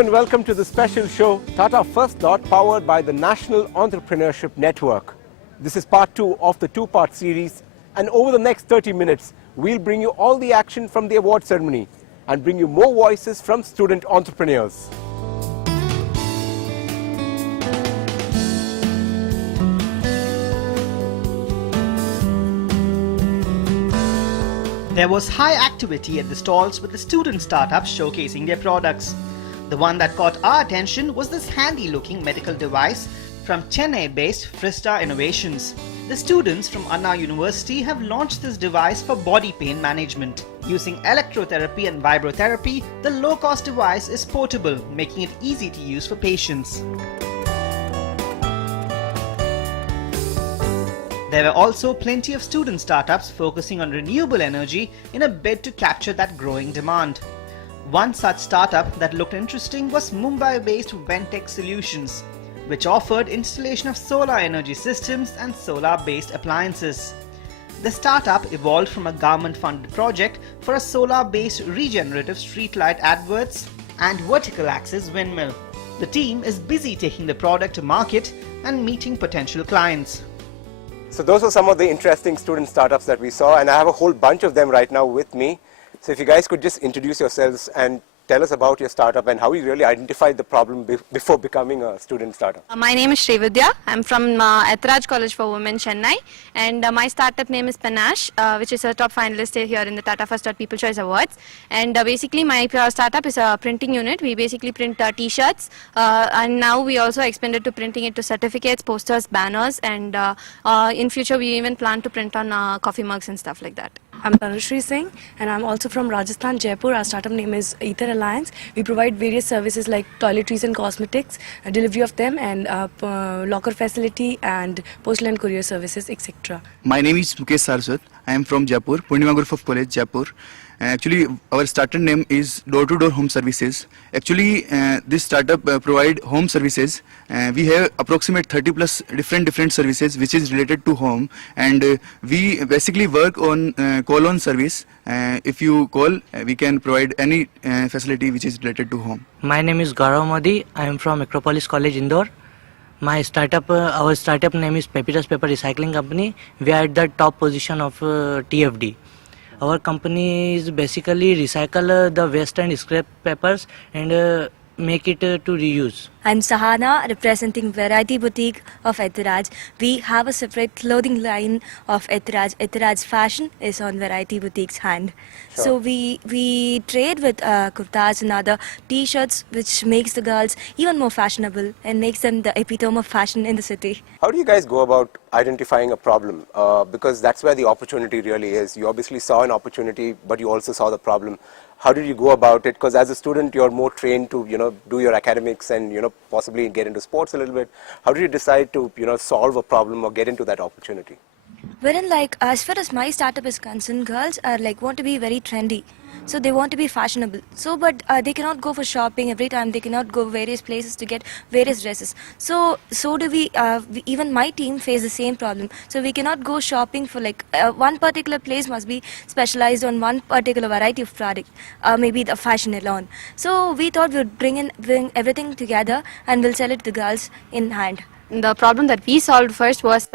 and welcome to the special show, Tata First Thought, powered by the National Entrepreneurship Network. This is part 2 of the two-part series, and over the next 30 minutes, we'll bring you all the action from the award ceremony and bring you more voices from student entrepreneurs. There was high activity at the stalls with the student startups showcasing their products. The one that caught our attention was this handy-looking medical device from Chennai-based Frista Innovations. The students from Anna University have launched this device for body pain management. Using electrotherapy and vibrotherapy, the low-cost device is portable, making it easy to use for patients. There were also plenty of student startups focusing on renewable energy in a bid to capture that growing demand. One such startup that looked interesting was Mumbai-based Ventec Solutions, which offered installation of solar energy systems and solar-based appliances. The startup evolved from a government-funded project for a solar-based regenerative streetlight adverts and vertical axis windmill. The team is busy taking the product to market and meeting potential clients. So those are some of the interesting student startups that we saw, and I have a whole bunch of them right now with me. So if you guys could just introduce yourselves and tell us about your startup and how you really identified the problem before becoming a student startup. My name is Srividya. I'm from Ethraj College for Women, Chennai, and my startup name is Panache, which is a top finalist here in the Tata First Thought People Choice Awards. And basically my startup is a printing unit. We basically print t-shirts, and now we also expanded to printing it to certificates, posters, banners, and in future we even plan to print on coffee mugs and stuff like that. I'm Tanushree Singh, and I'm also from Rajasthan, Jaipur. Our startup name is Ether Alliance. We provide various services like toiletries and cosmetics, delivery of them, and locker facility, and postal and courier services, etc. My name is Mukesh Saraswat. I am from Jaipur, Purnima Group of College, Jaipur. Actually, our startup name is Door-to-Door Home Services. Actually, this startup provide home services. We have approximate 30 plus different services which is related to home, and we basically work on call-on service. If you call, we can provide any facility which is related to home. My name is Gaurav Modi. I am from Acropolis College, Indore. My startup, our startup name is Papyrus Paper Recycling Company. We are at the top position of TFD. Our company is basically recycle the waste and scrap papers and make it to reuse. I'm Sahana, representing Variety Boutique of Ethraj. We have a separate clothing line of Ethraj. Ethraj fashion is on Variety Boutique's hand. Sure. So we trade with kurtas and other t-shirts, which makes the girls even more fashionable and makes them the epitome of fashion in the city. How do you guys go about identifying a problem? Because that's where the opportunity really is. You obviously saw an opportunity, but you also saw the problem. How did you go about it? Because as a student, you're more trained to, do your academics and, possibly get into sports a little bit. How did you decide to, solve a problem or get into that opportunity? Wherein, as far as my startup is concerned, girls are want to be very trendy. So they want to be fashionable. So, but they cannot go for shopping every time. They cannot go various places to get various dresses. So do we. Even my team face the same problem. So we cannot go shopping for one particular place must be specialized on one particular variety of product. Maybe the fashion alone. So we thought we'd bring everything together and we'll sell it to the girls in hand. The problem that we solved first was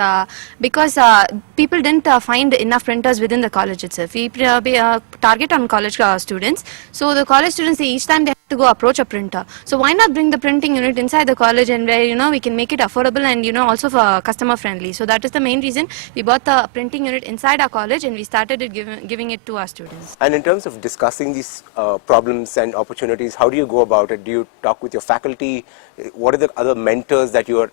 because people didn't find enough printers within the college itself. We target on college students. So the college students, each time they have to go approach a printer. So why not bring the printing unit inside the college, and where we can make it affordable and also for customer friendly. So that is the main reason we bought the printing unit inside our college, and we started giving it to our students. And in terms of discussing these problems and opportunities, how do you go about it? Do you talk with your faculty? What are the other mentors that you are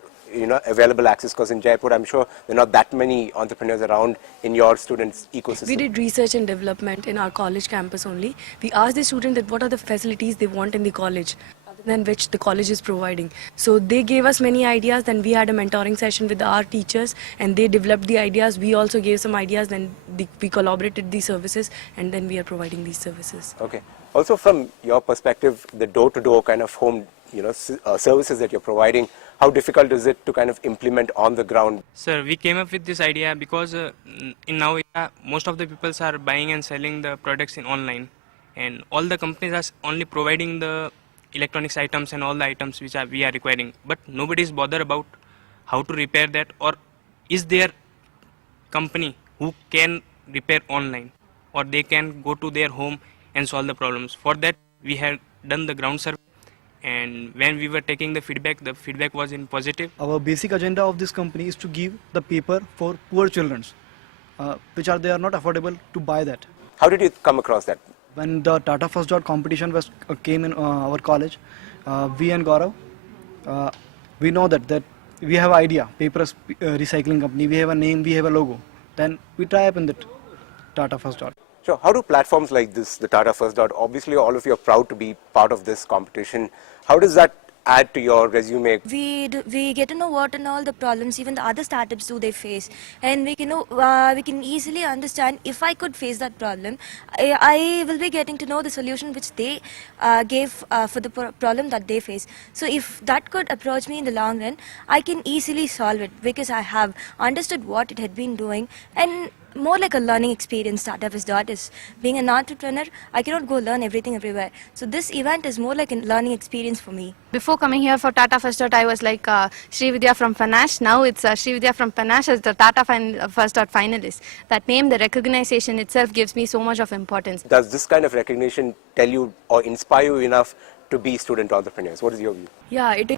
available access? Because in Jaipur, I'm sure there are not that many entrepreneurs around in your students' ecosystem. We did research and development in our college campus only. We asked the student that what are the facilities they want in the college, other than which the college is providing. So they gave us many ideas, then we had a mentoring session with our teachers and they developed the ideas. We also gave some ideas, then we collaborated these services, and then we are providing these services. Okay. Also from your perspective, the door-to-door kind of home services that you're providing, how difficult is it to kind of implement on the ground? Sir, we came up with this idea because in now most of the people are buying and selling the products in online, and all the companies are only providing the electronics items and all the items which we are requiring, but nobody is bothered about how to repair that, or is there company who can repair online, or they can go to their home and solve the problems. For that we had done the ground survey, and when we were taking the feedback was in positive. Our basic agenda of this company is to give the paper for poor children, they are not affordable to buy that. How did you come across that? When the Tata First Dot competition came in our college, we and Gaurav, we know that we have idea, paper recycling company, we have a name, we have a logo. Then we try up in that Tata First Dot. Sure. How do platforms like this, the Tata First Dot, obviously all of you are proud to be part of this competition. How does that add to your resume? We get to know what and all the problems even the other startups do they face, and we can know we can easily understand if I could face that problem, I will be getting to know the solution which they gave for the problem that they face. So if that could approach me in the long run, I can easily solve it because I have understood what it had been doing, and more like a learning experience. Tata First Dot is being an entrepreneur. I cannot go learn everything everywhere. So this event is more like a learning experience for me. Before coming here for Tata First Dot, I was like Srividya from Panache. Now it's Srividya from Panache as the Tata First Dot finalist. That name, the recognition itself gives me so much of importance. Does this kind of recognition tell you or inspire you enough to be student entrepreneurs? What is your view? Yeah, it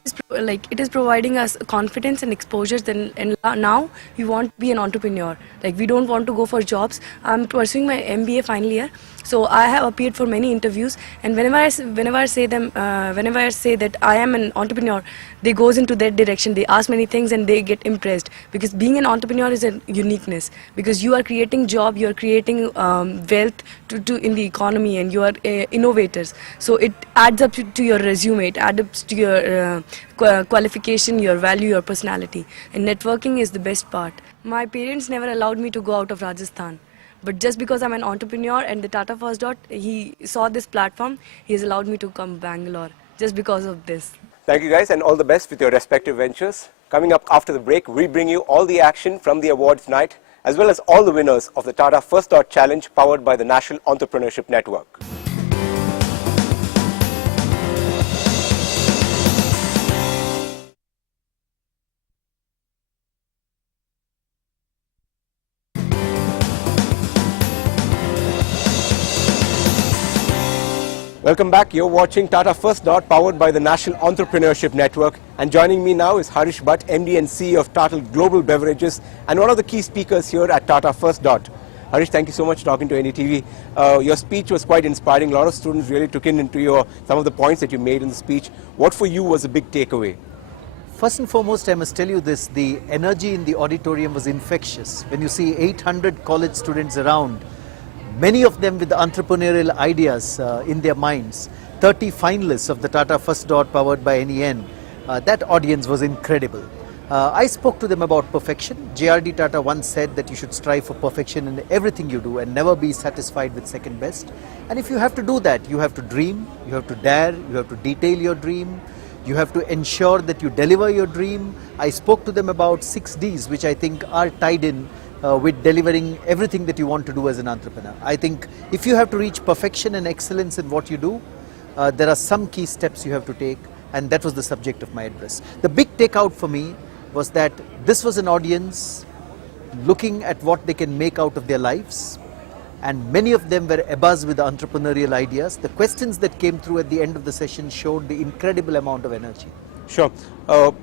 is providing us confidence and exposure. And now we want to be an entrepreneur. Like, we don't want to go for jobs. I'm pursuing my MBA final year, so I have appeared for many interviews. And whenever I say that I am an entrepreneur, they goes into that direction. They ask many things and they get impressed, because being an entrepreneur is a uniqueness. Because you are creating job, you are creating wealth to in the economy, and you are innovators. So it adds up to your resume. It adds up to your qualification, your value, your personality. And networking is the best part. My parents never allowed me to go out of Rajasthan. But just because I'm an entrepreneur and the Tata First Dot, he saw this platform, he has allowed me to come Bangalore just because of this. Thank you guys, and all the best with your respective ventures. Coming up after the break, we bring you all the action from the awards night, as well as all the winners of the Tata First Dot Challenge powered by the National Entrepreneurship Network. Welcome back. You're watching Tata First Dot powered by the National Entrepreneurship Network, and joining me now is Harish Bhatt, MD and CEO of Tata Global Beverages and one of the key speakers here at Tata First Dot. Harish, thank you so much for talking to NDTV. Your speech was quite inspiring. A lot of students really took into some of the points that you made in the speech. What for you was a big takeaway? First and foremost, I must tell you this, the energy in the auditorium was infectious. When you see 800 college students around, many of them with entrepreneurial ideas in their minds, 30 finalists of the Tata First Dot powered by NEN, that audience was incredible. I spoke to them about perfection. JRD Tata once said that you should strive for perfection in everything you do and never be satisfied with second best. And if you have to do that, you have to dream, you have to dare, you have to detail your dream, you have to ensure that you deliver your dream. I spoke to them about 6 Ds, which I think are tied in with delivering everything that you want to do as an entrepreneur. I think if you have to reach perfection and excellence in what you do, there are some key steps you have to take, and that was the subject of my address. The big takeout for me was that this was an audience looking at what they can make out of their lives, and many of them were abuzz with entrepreneurial ideas. The questions that came through at the end of the session showed the incredible amount of energy. Sure.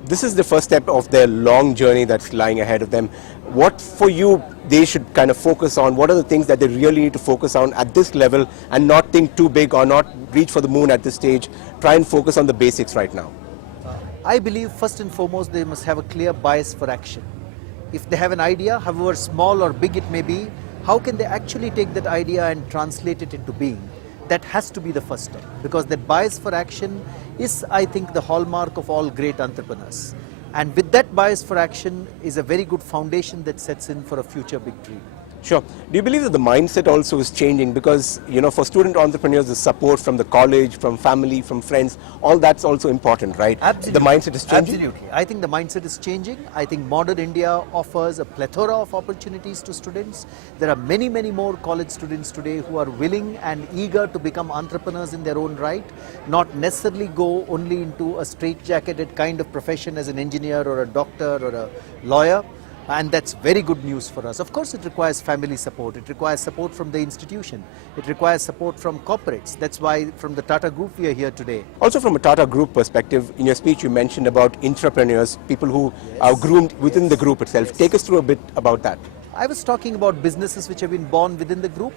This is the first step of their long journey that's lying ahead of them. What for you they should kind of focus on? What are the things that they really need to focus on at this level and not think too big or not reach for the moon at this stage? Try and focus on the basics right now. I believe first and foremost they must have a clear bias for action. If they have an idea, however small or big it may be, how can they actually take that idea and translate it into being? That has to be the first step, because that bias for action is, I think, the hallmark of all great entrepreneurs. And with that bias for action is a very good foundation that sets in for a future big dream. Sure. Do you believe that the mindset also is changing? Because, for student entrepreneurs, the support from the college, from family, from friends, all that's also important, right? Absolutely. The mindset is changing? Absolutely. I think the mindset is changing. I think modern India offers a plethora of opportunities to students. There are many, many more college students today who are willing and eager to become entrepreneurs in their own right, not necessarily go only into a straitjacketed kind of profession as an engineer or a doctor or a lawyer. And that's very good news for us. Of course, it requires family support. It requires support from the institution. It requires support from corporates. That's why from the Tata Group we are here today. Also from a Tata Group perspective, in your speech you mentioned about entrepreneurs, people who are groomed within the group itself. Take us through a bit about that. I was talking about businesses which have been born within the group.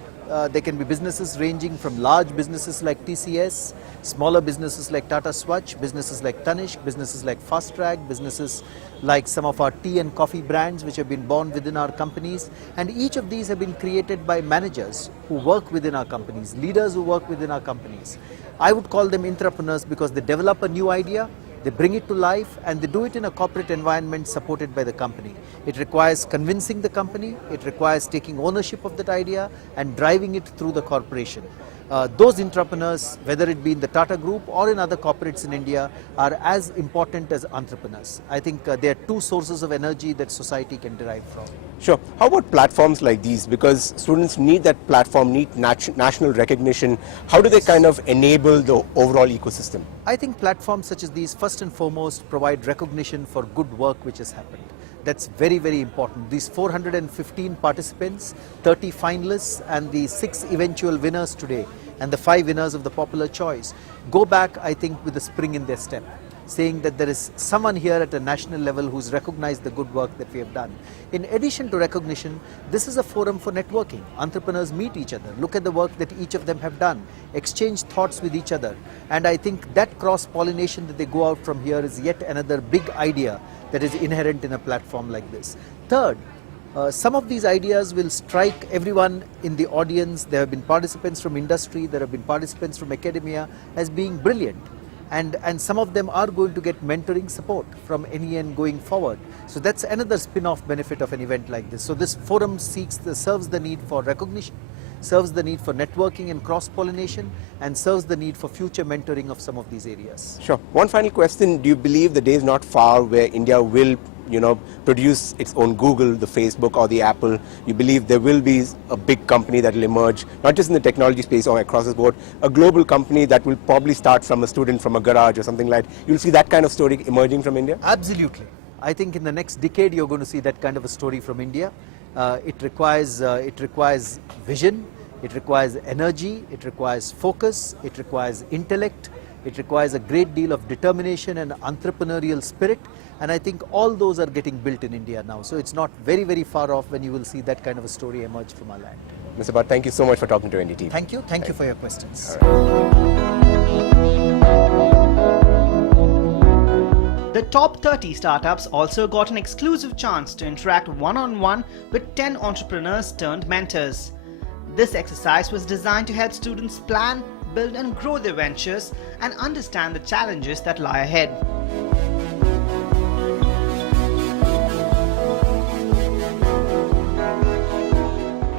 They can be businesses ranging from large businesses like TCS, smaller businesses like Tata Swatch, businesses like Tanishq, businesses like Fast Track, businesses like some of our tea and coffee brands which have been born within our companies. And each of these have been created by managers who work within our companies, leaders who work within our companies. I would call them entrepreneurs because they develop a new idea, they bring it to life, and they do it in a corporate environment supported by the company. It requires convincing the company, it requires taking ownership of that idea and driving it through the corporation. Those entrepreneurs, whether it be in the Tata Group or in other corporates in India, are as important as entrepreneurs. I think they are two sources of energy that society can derive from. Sure. How about platforms like these? Because students need that platform, need national recognition. How do they kind of enable the overall ecosystem? I think platforms such as these, first and foremost, provide recognition for good work which has happened. That's very, very important. These 415 participants, 30 finalists, and the 6 eventual winners today, and the 5 winners of the popular choice, go back, I think, with a spring in their step, saying that there is someone here at a national level who's recognized the good work that we have done. In addition to recognition, this is a forum for networking. Entrepreneurs meet each other, look at the work that each of them have done, exchange thoughts with each other. And I think that cross-pollination that they go out from here is yet another big idea that is inherent in a platform like this. Third, some of these ideas will strike everyone in the audience. There have been participants from industry, there have been participants from academia as being brilliant. And some of them are going to get mentoring support from NEN going forward. So that's another spin-off benefit of an event like this. So this forum serves the need for recognition, serves the need for networking and cross-pollination, and serves the need for future mentoring of some of these areas. Sure. One final question. Do you believe the day is not far where India will produce its own Google, the Facebook or the Apple? You believe there will be a big company that will emerge, not just in the technology space or across the board, a global company that will probably start from a student from a garage or something like that? You'll see that kind of story emerging from India? Absolutely. I think in the next decade you're going to see that kind of a story from India. It requires vision, it requires energy, it requires focus, it requires intellect, it requires a great deal of determination and entrepreneurial spirit. And I think all those are getting built in India now. So it's not very, very far off when you will see that kind of a story emerge from our land. Mr. Bhatt, thank you so much for talking to NDTV. Thank you. Thank you for your questions. The top 30 startups also got an exclusive chance to interact one-on-one with 10 entrepreneurs turned mentors. This exercise was designed to help students plan, build and grow their ventures and understand the challenges that lie ahead.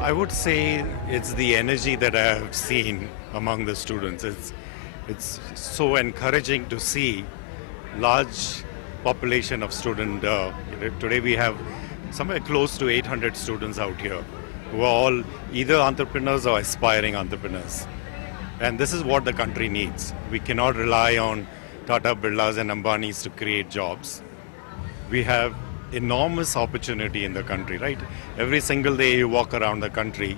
I would say it's the energy that I have seen among the students. It's so encouraging to see large population of students. Today we have somewhere close to 800 students out here who are all either entrepreneurs or aspiring entrepreneurs. And this is what the country needs. We cannot rely on Tata, Birlas and Ambanis to create jobs. We have enormous opportunity in the country, right? Every single day you walk around the country,